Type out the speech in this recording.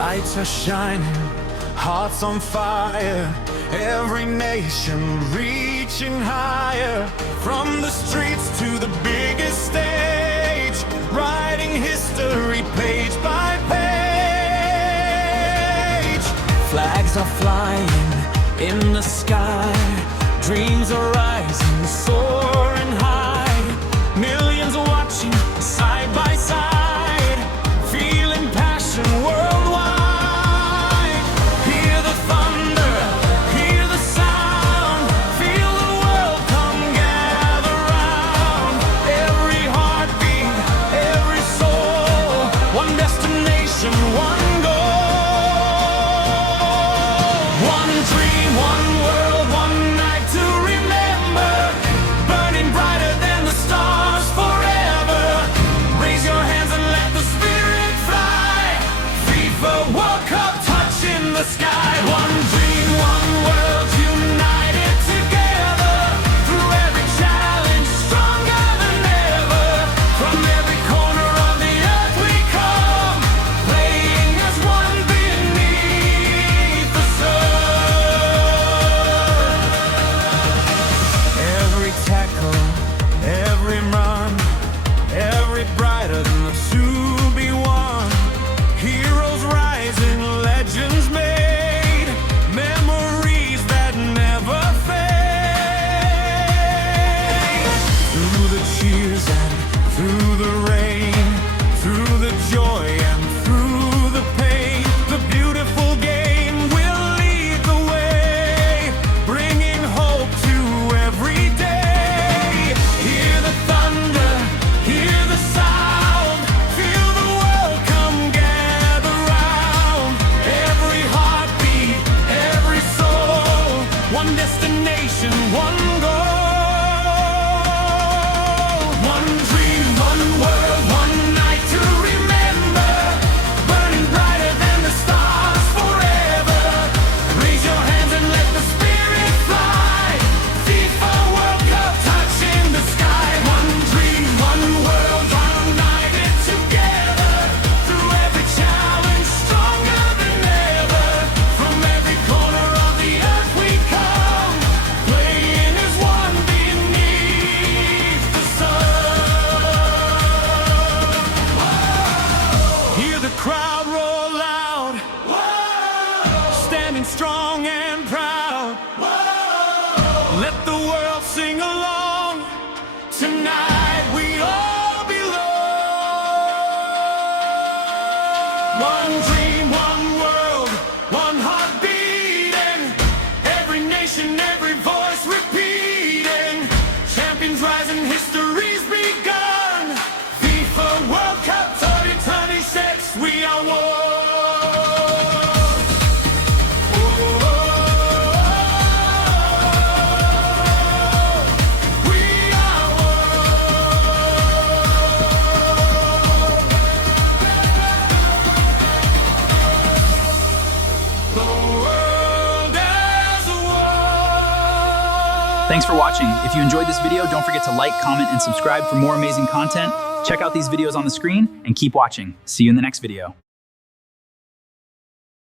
Lights are shining, hearts on fire, every nation reaching higher. From the streets to the biggest stage, writing history page by page. Flags are flying in the sky, dreams are rising, soaring high. Millions are watching side by side, feeling passion worldwide. Hear the thunder, hear the sound, feel the world come gather round. Every heartbeat, every soul, one destination, one goal. One dream, one world, one night to remember, burning brighter than the stars forever. Raise your hands and let the spirit fly. FIFA World Cup touching the sky. One dream, one world, united together. Through every challenge, stronger than ever. From every corner of the earth we come, playing as one beneath the sun. Every tackle, every run, every brighter than the to-be-won. Heroes rising, legends made, memories that never fade. Through the cheers and through the rain, through the joy and through the pain, the beautiful game will lead the way, bringing hope to every day. Hear the thunder, hear the sound, feel the world come gather round. Every heartbeat, every soul, one destination, one goal. One dream, one world, one night to remember, burning brighter than the stars forever. Raise your hands and let the spirit fly. FIFA World Cup touching the sky. One dream, one world, united together. Through every challenge, stronger than ever. From every corner of the earth we come, playing as one beneath the sun. Hear the crowd roar loud, standing strong and proud. Let the world sing along. Tonight we all belong. One dream, one world, one heart beating. Every nation, every voice repeating. Champions rising, history's begun. FIFA World Cup 2026, we are one. We are the world as one. Thanks for watching. If you enjoyed this video, don't forget to like, comment, and subscribe for more amazing content. Check out these videos on the screen and keep watching. See you in the next video.